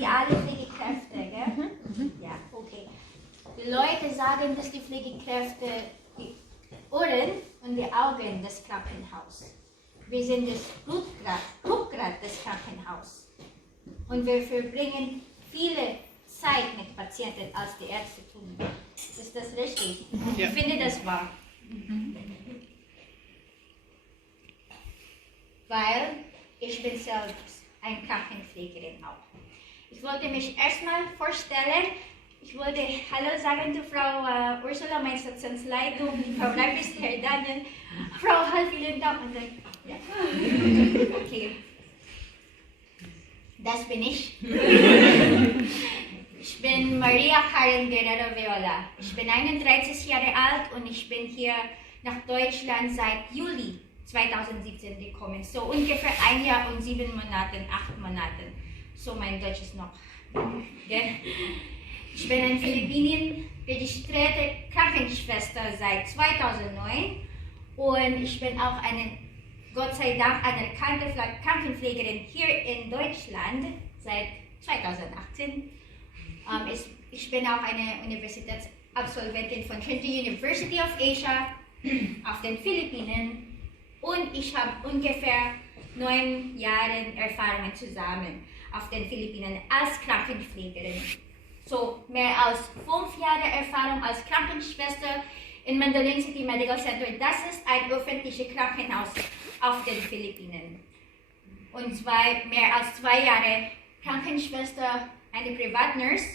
Sie alle Pflegekräfte, gell? Ja, okay. Die Leute sagen, dass die Pflegekräfte die Ohren und die Augen des Krankenhauses. Wir sind das Rückgrat des Krankenhauses. Und wir verbringen viele Zeit mit Patienten, als die Ärzte tun. Ist das richtig? Ja. Ich finde das wahr. Weil ich bin selbst eine Krankenpflegerin auch. Ich wollte mich erstmal vorstellen. Ich wollte Hallo sagen zu Frau Ursula, meine Stationsleitung, Frau Leibniz, Herr Daniel, Frau Hall, vielen Dank. Und dann, ja. Okay. Das bin ich. Ich bin Maria Karen Guerrero Viola. Ich bin 31 Jahre alt und ich bin hier nach Deutschland seit Juli 2017 gekommen. So ungefähr 1 Jahr und 7 Monaten, 8 Monaten. So mein Deutsch ist noch. Okay. Ich bin eine Philippinin, registrierte Krankenschwester seit 2009 und ich bin auch eine, Gott sei Dank, anerkannte Krankenpflegerin hier in Deutschland seit 2018. Ich bin auch eine Universitätsabsolventin von Trinity University of Asia auf den Philippinen und ich habe ungefähr 9 Jahre Erfahrungen zusammen auf den Philippinen als Krankenpflegerin. So mehr als 5 Jahre Erfahrung als Krankenschwester in Mandaluyong City Medical Center. Das ist ein öffentliches Krankenhaus auf den Philippinen. Und mehr als 2 Jahre Krankenschwester, eine Privatnurse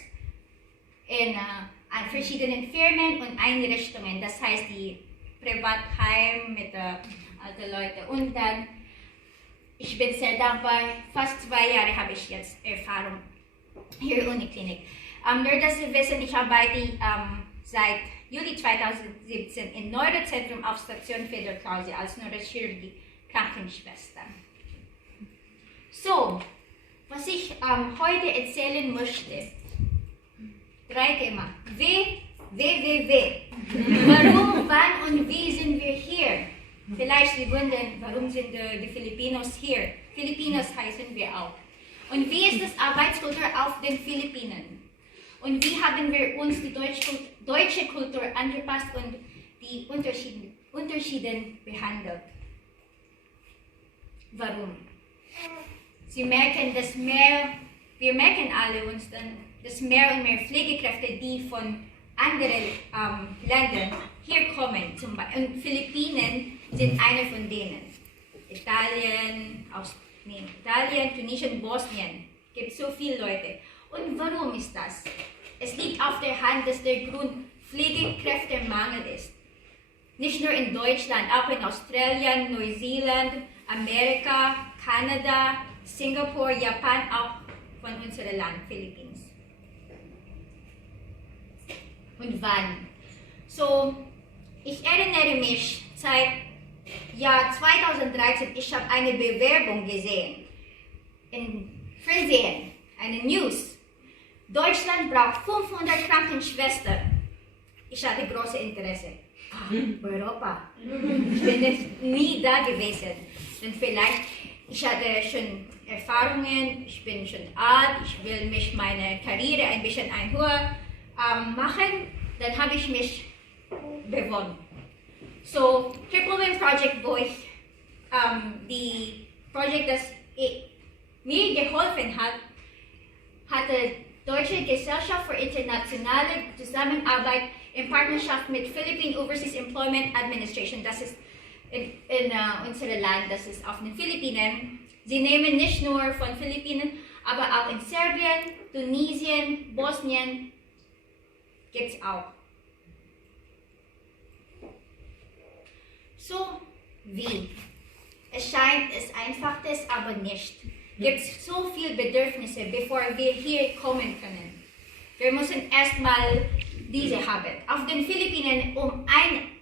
an verschiedenen Firmen und Einrichtungen. Das heißt die Privatheim mit alten Leuten. Und dann, ich bin sehr dankbar, fast 2 Jahre habe ich jetzt Erfahrung hier in der Uniklinik. Nur dass Sie wissen, ich arbeite seit Juli 2017 im Neurozentrum auf Station Federklause als Neurochirurgie Krankenschwester. So, was ich heute erzählen möchte, 3 Themen. Warum, wann und wie sind wir hier? Vielleicht Sie wundern, warum sind die Filipinos hier? Filipinos heißen wir auch. Und wie ist das Arbeitskultur auf den Philippinen? Und wie haben wir uns die deutsche Kultur angepasst und die Unterschiede behandelt? Warum? Sie merken, wir merken alle uns dann, dass mehr und mehr Pflegekräfte, die von anderen Ländern hier kommen, zum Beispiel, und Philippinen sind eine von denen. Italien, Tunesien, Bosnien, gibt so viele Leute. Und warum ist das? Es liegt auf der Hand, dass der Grund Pflegekräftemangel ist. Nicht nur in Deutschland, auch in Australien, Neuseeland, Amerika, Kanada, Singapur, Japan, auch von unserem Land, Philippinen. Und wann? So, ich erinnere mich, seit Jahr 2013, ich habe eine Bewerbung gesehen im Fernsehen, eine News. Deutschland braucht 500 Krankenschwestern. Ich hatte großes Interesse. Europa. Ich bin nie da gewesen. Und vielleicht, ich hatte schon Erfahrungen, ich bin schon alt, ich will mich meine Karriere ein bisschen höher machen. Dann habe ich mich beworben. So, Triple Win Project, wo ich die Projekt, das mir geholfen hat, hatte Deutsche Gesellschaft für internationale Zusammenarbeit in Partnerschaft mit Philippine Overseas Employment Administration. Das ist in unserem Land, das ist auf den Philippinen. Sie nehmen nicht nur von Philippinen, aber auch in Serbien, Tunesien, Bosnien gibt es auch. So, wie? Es scheint es einfach ist, aber nicht. Gibt es so viele Bedürfnisse, bevor wir hier kommen können. Wir müssen erstmal diese haben. Auf den Philippinen, um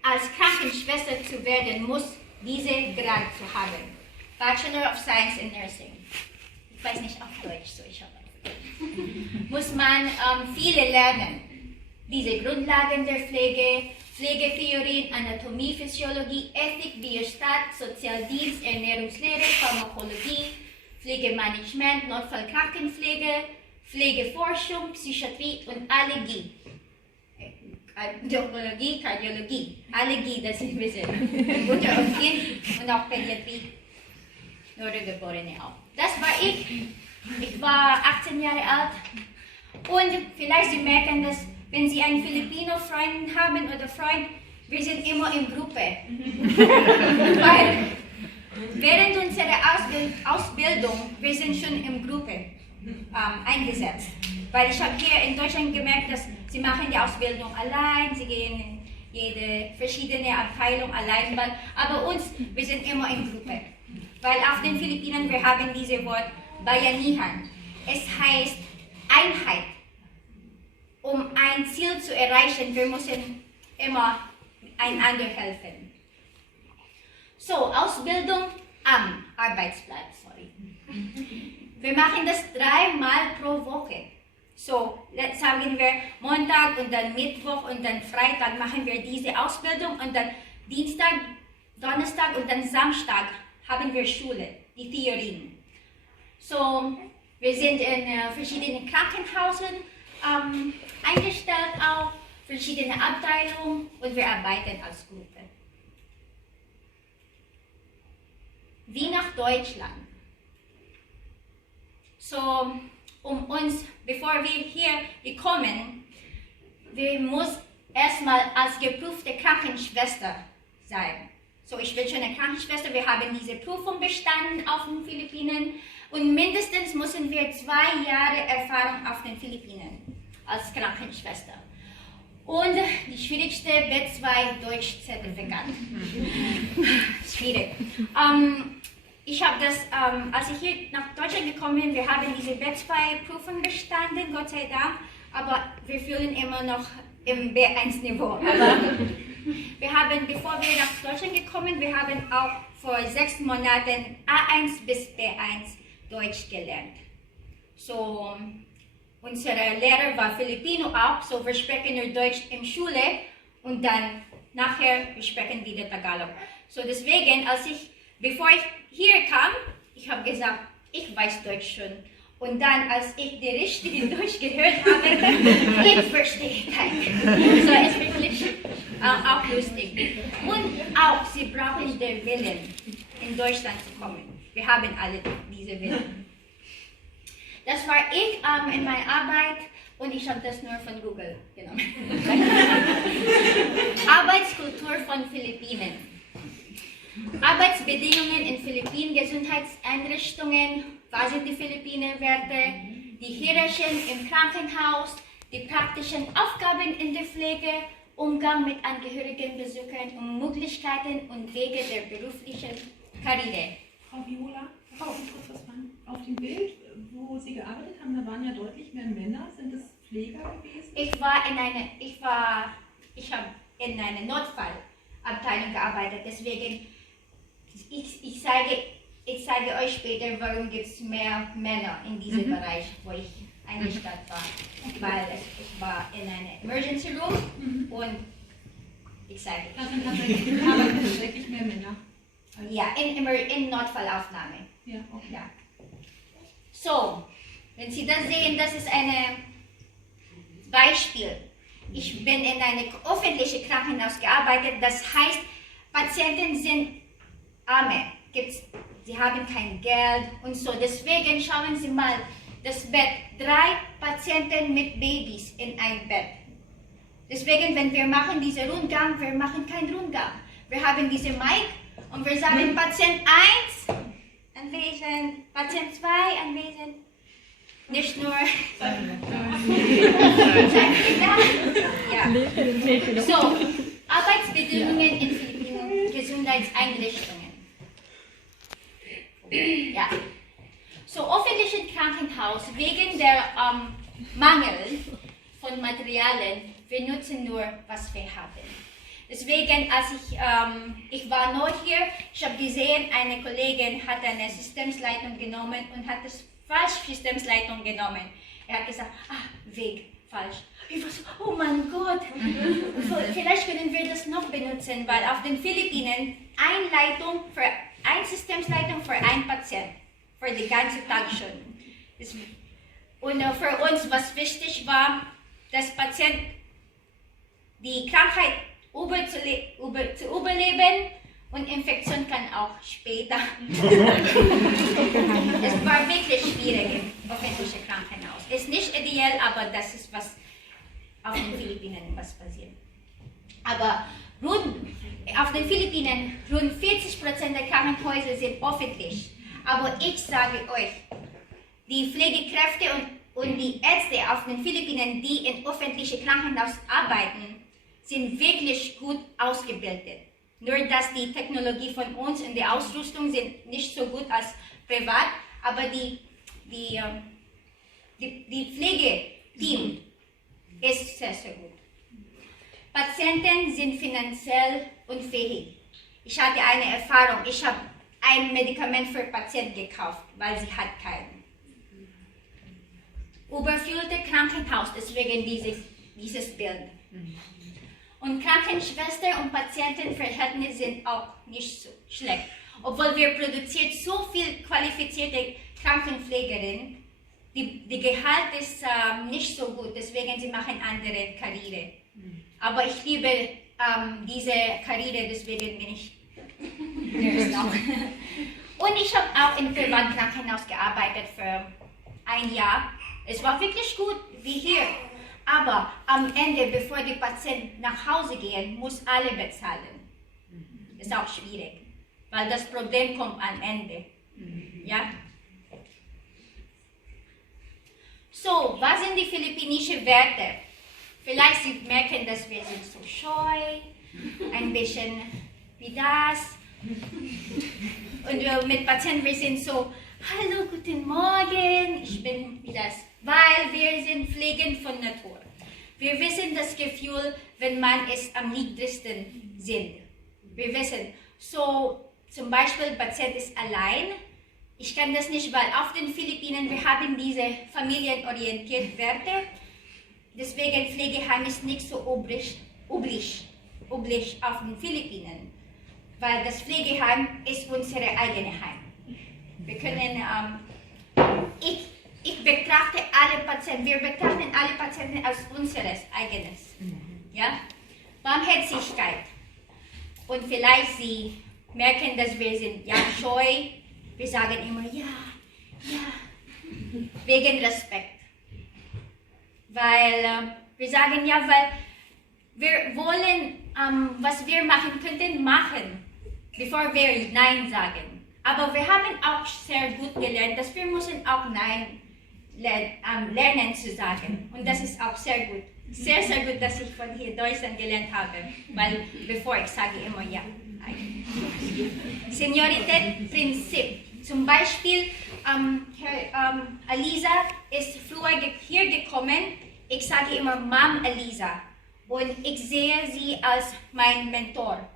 als Krankenschwester zu werden, muss diese Grad zu haben. Bachelor of Science in Nursing. Ich weiß nicht auf Deutsch, so ich habe muss man viele lernen. Diese Grundlagen der Pflege, Pflegetheorien, Anatomie, Physiologie, Ethik, Biostat, Sozialdienst, Ernährungslehre, Pharmakologie, Pflegemanagement, Notfallkrankenpflege, Pflegeforschung, Psychiatrie und Allergie. Dokrologie, Kardiologie. Allergie, das ist Wissen. Mutter und Kind und auch Pädiatrie. Neugeborene auch. Das war ich. Ich war 18 Jahre alt. Und vielleicht Sie merken, dass wenn Sie einen Filipino-Freund haben oder Freund, wir sind immer in Gruppe. Weil während unserer Ausbildung, wir sind schon in Gruppe eingesetzt. Weil ich habe hier in Deutschland gemerkt, dass sie machen die Ausbildung allein, sie gehen in jede verschiedene Abteilung allein, aber uns, wir sind immer in Gruppe. Weil auf den Philippinen, wir haben dieses Wort Bayanihan. Es heißt Einheit. Um ein Ziel zu erreichen, wir müssen immer einander helfen. So, Ausbildung am Arbeitsplatz, sorry. Wir machen das 3-mal pro Woche. So, sagen wir Montag und dann Mittwoch und dann Freitag machen wir diese Ausbildung und dann Dienstag, Donnerstag und dann Samstag haben wir Schule, die Theorien. So, wir sind in verschiedenen Krankenhäusern eingestellt, auch verschiedene Abteilungen und wir arbeiten als Gruppe. Wie nach Deutschland. So, bevor wir hier kommen, wir müssen erstmal als geprüfte Krankenschwester sein. So, ich bin schon eine Krankenschwester, wir haben diese Prüfung bestanden auf den Philippinen und mindestens müssen wir 2 Jahre Erfahrung auf den Philippinen als Krankenschwester. Und die schwierigste B2 Deutsch-Zertifikat. Schwierig. Ich habe das, als ich hier nach Deutschland gekommen bin, wir haben diese B2-Prüfung bestanden, Gott sei Dank, aber wir fühlen immer noch im B1-Niveau. Wir haben, bevor wir nach Deutschland gekommen, wir haben auch vor 6 Monaten A1 bis B1 Deutsch gelernt. So, unser Lehrer war Filipino auch, so wir sprechen nur Deutsch in Schule und dann nachher wir sprechen wieder Tagalog. So deswegen, bevor ich hier kam, ich habe gesagt, ich weiß Deutsch schon. Und dann, als ich die richtige Deutsch gehört habe, ich verstehe keinen. So es ist wirklich auch lustig. Und auch, sie brauchen den Willen, in Deutschland zu kommen. Wir haben alle diese Willen. Das war ich in meiner Arbeit und ich habe das nur von Google genommen. Arbeitskultur von Philippinen. Arbeitsbedingungen in Philippinen, Gesundheitseinrichtungen, was sind die Philippinen-Werte, die Hierarchien im Krankenhaus, die praktischen Aufgaben in der Pflege, Umgang mit Angehörigen, Besuchern und Möglichkeiten und Wege der beruflichen Karriere. Frau Viola, darf ich kurz was fragen? Auf dem Bild, wo Sie gearbeitet haben, da waren ja deutlich mehr Männer. Sind das Pfleger gewesen? Ich habe in einer Notfallabteilung gearbeitet, deswegen ich sage euch später, warum gibt es mehr Männer in diesem Bereich, wo ich eingestellt war. Weil ich war in einer Emergency Room und ich sage tatsächlich mehr Männer. Ja, in Notfallaufnahme. Ja, okay. Ja. So, wenn Sie das sehen, das ist ein Beispiel. Ich bin in einem öffentlichen Krankenhaus gearbeitet, das heißt, Patienten sind arme, sie haben kein Geld und so. Deswegen schauen Sie mal, das Bett, 3 Patienten mit Babys in ein Bett. Deswegen, wenn wir machen diesen Rundgang, wir machen keinen Rundgang. Wir haben diese Mic und wir sagen, Patient 1 anwesend, Patient 2 anwesend. Nicht nur ja. So, Arbeitsbedingungen in Philippinen, Gesundheitseinrichtungen. Ja. So, öffentliches Krankenhaus, wegen der Mangel von Materialien, wir nutzen nur, was wir haben. Deswegen, als ich war neu hier, ich habe gesehen, eine Kollegin hat eine Systemsleitung genommen und hat das falsch Systemsleitung genommen. Er hat gesagt, Weg, falsch. Ich war so, oh mein Gott, vielleicht können wir das noch benutzen, weil auf den Philippinen eine Systemsleitung für einen Patient, für den ganzen Tag schon. Und für uns, was wichtig war, dass Patient die Krankheit zu überleben und Infektion kann auch später. Es war wirklich schwierig im öffentlichen Krankenhaus. Ist nicht ideal, aber das ist was auf den Philippinen was passiert. Aber auf den Philippinen rund 40% der Krankenhäuser sind öffentlich. Aber ich sage euch, die Pflegekräfte und die Ärzte auf den Philippinen, die in öffentlichen Krankenhaus arbeiten, sind wirklich gut ausgebildet. Nur dass die Technologie von uns und die Ausrüstung sind nicht so gut als privat, aber die Pflegeteam ist sehr, sehr gut. Patienten sind finanziell unfähig. Ich hatte eine Erfahrung, ich habe ein Medikament für Patienten gekauft, weil sie hat keinen. Überfüllte Krankenhaus, deswegen dieses Bild. Und Krankenschwester und Patientenverhältnisse sind auch nicht so schlecht. Obwohl wir produzieren so viel qualifizierte Krankenpflegerinnen, die Gehalt ist nicht so gut, deswegen sie machen andere Karriere. Aber ich liebe diese Karriere, deswegen bin ich hier noch. Und ich habe auch im Privatkrankenhaus gearbeitet für ein Jahr. Es war wirklich gut, wie hier. Aber am Ende, bevor die Patienten nach Hause gehen, muss alle bezahlen. Das ist auch schwierig, weil das Problem kommt am Ende. Ja? So, was sind die philippinischen Werte? Vielleicht Sie merken, dass wir sind so scheu, ein bisschen wie das. Und mit Patienten, wir sind so, hallo, guten Morgen, ich bin wie das. Weil wir sind pflegend von Natur. Wir wissen das Gefühl, wenn man es am niedrigsten sind. Wir wissen, so zum Beispiel, Patient ist allein. Ich kann das nicht, weil auf den Philippinen, wir haben diese familienorientierten Werte. Deswegen Pflegeheim ist nicht so üblich auf den Philippinen. Weil das Pflegeheim ist unser eigenes Heim. Wir können, ich betrachte alle Patienten, wir betrachten alle Patienten als unseres eigenes. Ja? Barmherzigkeit. Und vielleicht Sie merken, dass wir sind ja scheu. Wir sagen immer ja, wegen Respekt. Weil wir sagen ja, weil wir wollen, was wir machen könnten, machen, bevor wir Nein sagen. Aber wir haben auch sehr gut gelernt, dass wir müssen auch Nein lernen zu sagen. Und das ist auch sehr gut. Sehr, sehr gut, dass ich von hier Deutschland gelernt habe. Weil bevor ich sage immer ja. Senioritätsprinzip. Zum Beispiel, Alisa ist früher hier gekommen. Ich sage immer Mom Alisa. Und ich sehe sie als mein Mentor,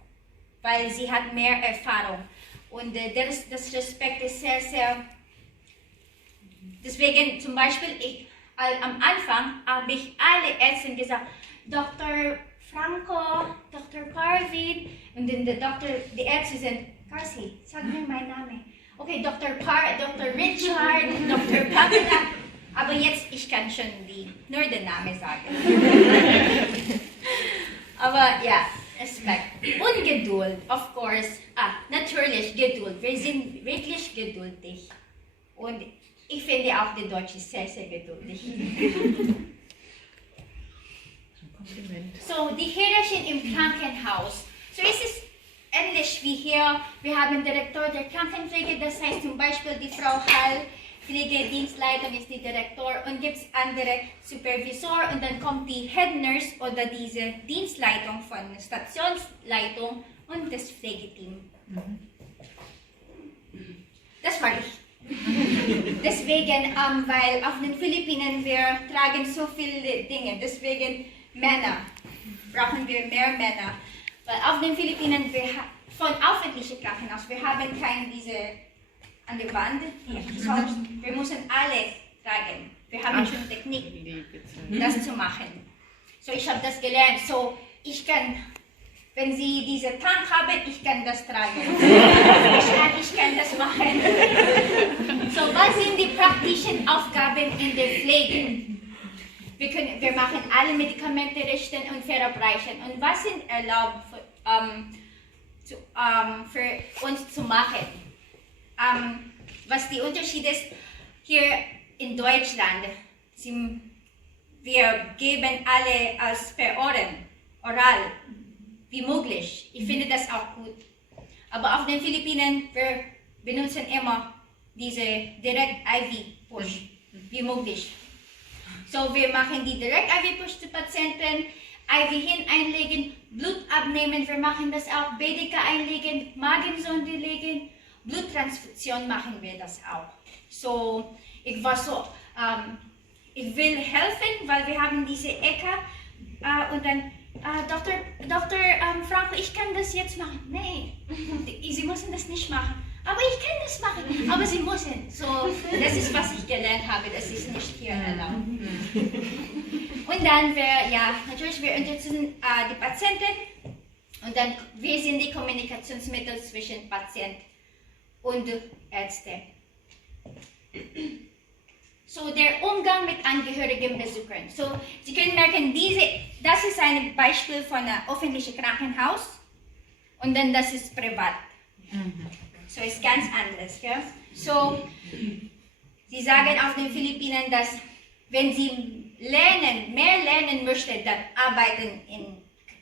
weil sie hat mehr Erfahrung. Und das Respekt ist sehr, sehr. Deswegen zum Beispiel, am Anfang habe ich alle Ärzte gesagt, Dr. Franco, Dr. Carvin, und dann die Ärzte sind, Carsi, sag mir meinen Namen. Okay, Dr. Richard, Dr. Pamela. Aber jetzt, ich kann schon nur den Namen sagen. Aber ja, Respekt. Und Geduld, of course. Natürlich Geduld. Wir sind wirklich geduldig. Und ich finde auch, die Deutschen sehr, sehr geduldig. So, die Hierarchien im Krankenhaus. So ist es ähnlich wie hier. Wir haben Direktor der Krankenpflege, das heißt zum Beispiel die Frau Hall, Pflegedienstleitung ist die Direktor, und gibt es andere Supervisor, und dann kommt die Head Nurse oder diese Dienstleitung von Stationsleitung und das Pflegeteam. Das war ich. Deswegen, weil auf den Philippinen wir tragen so viele Dinge, deswegen Männer, brauchen wir mehr Männer. Weil auf den Philippinen, von öffentlichen Krankenhaus, wir haben diese an der Wand, wir müssen alle tragen. Wir haben schon Technik, das zu machen. So, ich habe das gelernt. So, ich kann wenn Sie diese Tank haben, ich kann das tragen. Ich kann das machen. So, was sind die praktischen Aufgaben in der Pflege? Wir machen alle Medikamente richten und verabreichen. Und was sind erlaubt für uns zu machen? Was die Unterschied ist, hier in Deutschland, wir geben alle als per oral, wie möglich. Ich finde das auch gut. Aber auf den Philippinen, wir benutzen immer diese Direkt-IV-Push, wie möglich. So, wir machen die Direkt-IV-Push zu Patienten, IV hineinlegen, Blut abnehmen, wir machen das auch, Bedecker einlegen, Magensonde legen, Bluttransfusion machen wir das auch. So, ich will helfen, weil wir haben diese Ecke und dann, Dr. Franco, ich kann das jetzt machen. Nee, Sie müssen das nicht machen. Aber ich kann das machen. Aber Sie müssen. So, das ist, was ich gelernt habe. Das ist nicht hier erlaubt. Und dann, natürlich, wir unterstützen die Patienten. Und dann, wir sind die Kommunikationsmittel zwischen Patient und Ärzte. So, der Umgang mit angehörigen Besuchern. So, Sie können merken, das ist ein Beispiel von einem öffentlichen Krankenhaus und dann das ist privat. So, ist ganz anders. Gell? So, Sie sagen auf den Philippinen, dass wenn Sie mehr lernen möchten, dann arbeiten im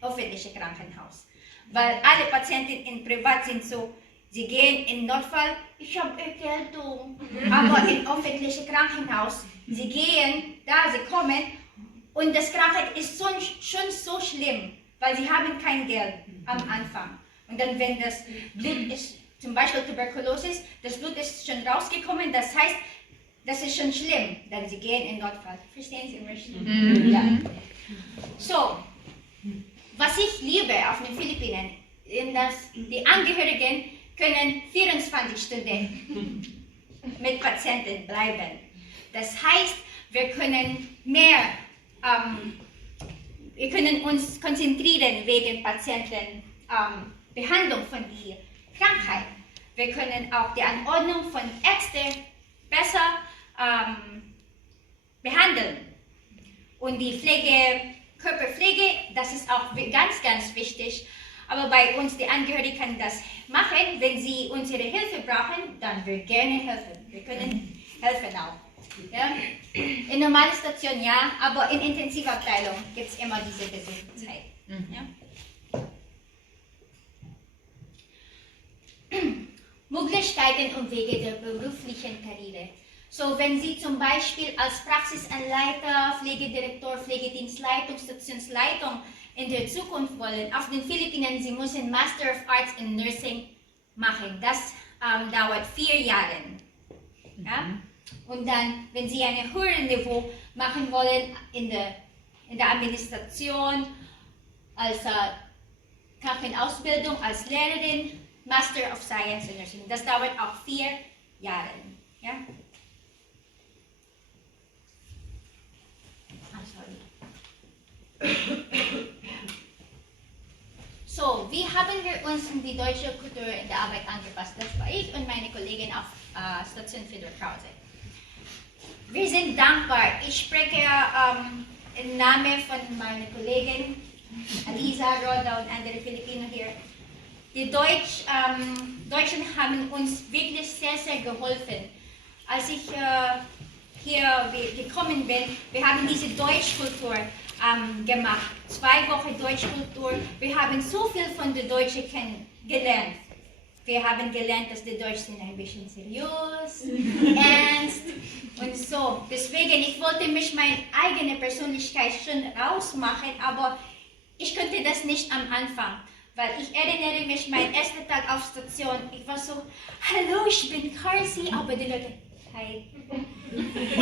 öffentlichen Krankenhaus. Weil alle Patienten in privat sind so, sie gehen in Notfall, ich habe Erkältung. Aber im öffentlichen Krankenhaus, sie gehen, sie kommen und das Krankheit ist schon so schlimm, weil sie haben kein Geld am Anfang. Und dann, wenn das Blut ist, zum Beispiel Tuberkulose, das Blut ist schon rausgekommen, das heißt, das ist schon schlimm, dann sie gehen in Notfall. Verstehen Sie mich? Ja. So, was ich liebe auf den Philippinen, ist, dass die Angehörigen können 24 Stunden mit Patienten bleiben. Das heißt, wir können wir können uns konzentrieren wegen Patientenbehandlung von der Krankheit. Wir können auch die Anordnung von Ärzten besser behandeln. Und die Körperpflege, das ist auch ganz, ganz wichtig. Aber bei uns, die Angehörigen, können das machen. Wenn sie unsere Hilfe brauchen, dann wir gerne helfen. Wir können helfen auch. Ja? In normaler Station ja, aber in Intensivabteilung gibt es immer diese Besuchszeit. Ja? Möglichkeiten und Wege der beruflichen Karriere. So, wenn Sie zum Beispiel als Praxisanleiter, Pflegedirektor, Pflegedienstleitung, Stationsleitung in der Zukunft wollen, auf den Philippinen, Sie müssen Master of Arts in Nursing machen. Das dauert 4 Jahre. Ja? Und dann, wenn Sie ein höheres Niveau machen wollen in der Administration, als Krankenausbildung, als Lehrerin, Master of Science in Nursing. Das dauert auch 4 Jahre. Ja? So, wie haben wir uns in die deutsche Kultur in der Arbeit angepasst? Das war ich und meine Kollegin auf Station Friedrich-Krause. Wir sind dankbar. Ich spreche im Namen von meiner Kollegin Alisa, Roda und andere Filipino hier. Die Deutschen haben uns wirklich sehr, sehr geholfen. Als ich hier gekommen bin, wir haben diese Deutschkultur gemacht. 2 Wochen Deutschkultur. Wir haben so viel von der Deutschen gelernt. Wir haben gelernt, dass die Deutschen ein bisschen seriös, ernst und so. Deswegen, ich wollte mich meine eigene Persönlichkeit schon rausmachen, aber ich konnte das nicht am Anfang. Weil ich erinnere mich, mein erster Tag auf Station, ich war so, hallo, ich bin Carsi, aber die Leute, hi. Und ich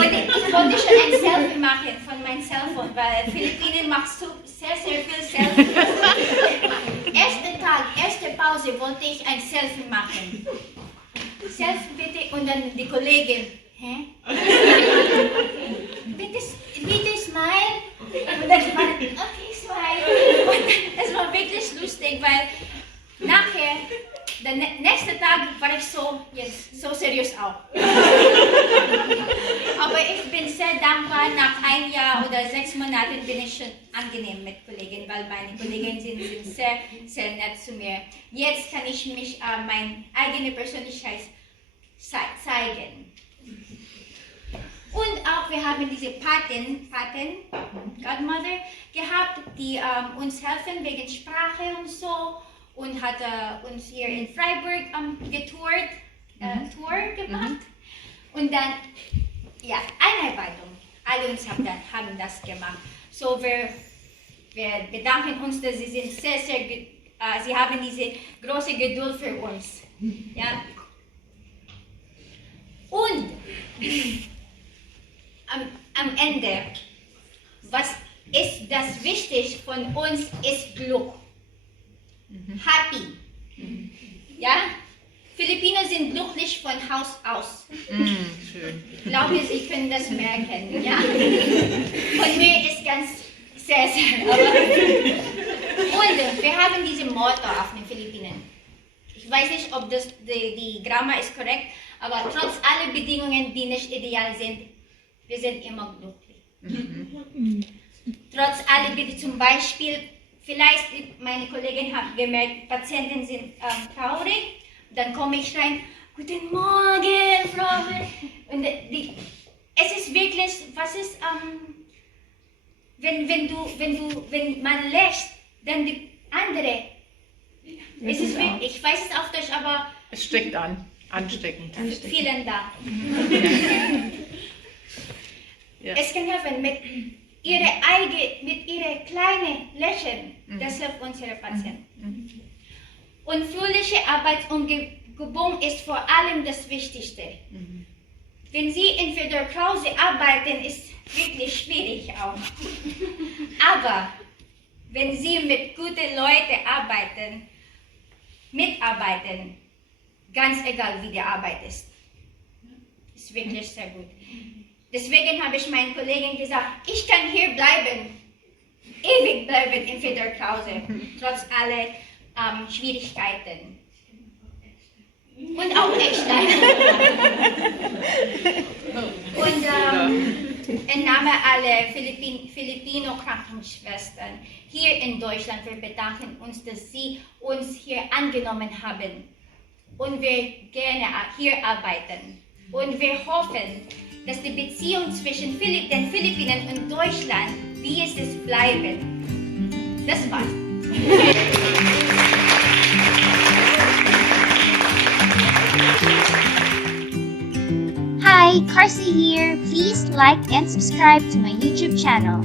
wollte schon ein Selfie machen von meinem Cellphone, weil Philippinen macht so sehr, sehr viel Selfies. Erster Tag, erste Pause wollte ich ein Selfie machen. Selfie bitte und dann die Kollegin, hä? Bitte smile. Und dann war okay, smile. Und es war wirklich lustig. lustig, weil nachher, der nächste Tag war ich so, jetzt so seriös auch. Aber ich bin sehr dankbar, nach 1 Jahr oder 6 Monaten bin ich schon angenehm mit Kollegen, weil meine Kollegen sind sehr, sehr nett zu mir. Jetzt kann ich mich meine eigene Persönlichkeit zeigen. Und auch wir haben diese Paten, Godmother, gehabt, die uns helfen wegen Sprache und so und hat uns hier in Freiburg Tour gemacht. Und dann, ja, Einarbeitung. Alle uns haben das gemacht. So, wir bedanken uns, dass Sie sind sehr, sehr, Sie haben diese große Geduld für uns. Ja. Und am Ende, was ist das Wichtigste von uns, ist Glück. Happy. Ja? Filipino sind glücklich von Haus aus. Schön. Ich glaube, Sie können das merken. Ja? Von mir ist ganz sehr, sehr. Und wir haben diese Motto auf den Philippinen. Ich weiß nicht, ob die Grammar ist korrekt, aber trotz aller Bedingungen, die nicht ideal sind, wir sind immer glücklich. Trotz aller Bedingungen, zum Beispiel, vielleicht, meine Kollegin hat gemerkt, Patienten sind traurig, dann komme ich rein, guten Morgen, Frau. Und es ist wirklich, was ist, wenn man lässt, dann die andere, es ist wirklich, ich weiß es auf Deutsch, aber Es steckt an. Ansteckend. vielen Dank. Ja. Es kann helfen mit ihrer kleinen Lächeln, das hilft unsere Patienten. Und fröhliche Arbeitsumgebung ist vor allem das Wichtigste. Wenn Sie in Fedor Krause arbeiten, ist wirklich schwierig auch. Aber wenn Sie mit guten Leuten mitarbeiten, ganz egal wie die Arbeit ist wirklich sehr gut. Deswegen habe ich meinen Kollegen gesagt, ich kann hier bleiben, ewig bleiben in Fedor Krause, trotz aller Schwierigkeiten. Und auch Echtstein. Und im Namen aller Filipino Krankenschwestern hier in Deutschland, wir bedanken uns, dass Sie uns hier angenommen haben und wir gerne hier arbeiten. Und wir hoffen, dass die Beziehung zwischen den Philippinen und Deutschland, wie es ist, bleiben. Das war's. Hi, Carsi here. Please like and subscribe to my YouTube channel.